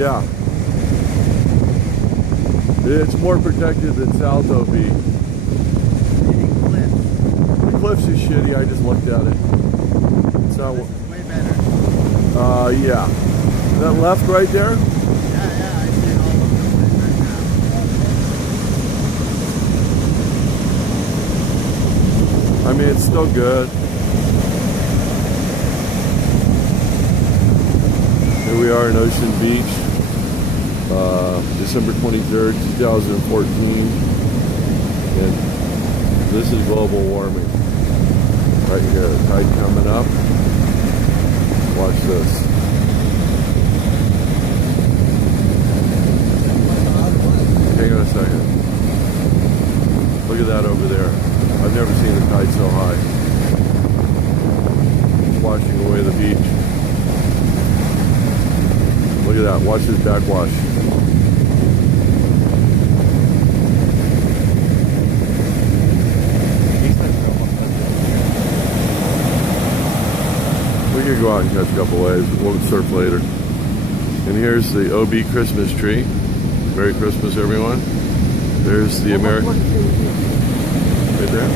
Yeah. It's more protected than South OB. The cliffs is shitty. I just looked at it. It's not. This is way better. Yeah. That left right there? Yeah, I see it all over the place right now. I mean, it's still good. Here we are in Ocean Beach, December 23rd, 2014. And this is global warming. Right here, tide coming up. Watch this. Hang on a second. Look at that over there. I've never seen the tide so high. It's washing away the beach. Look at that. Watch this backwash. We could go out and catch a couple waves. We'll surf later. And here's the OB Christmas tree. Merry Christmas, everyone. There's the American. Right there.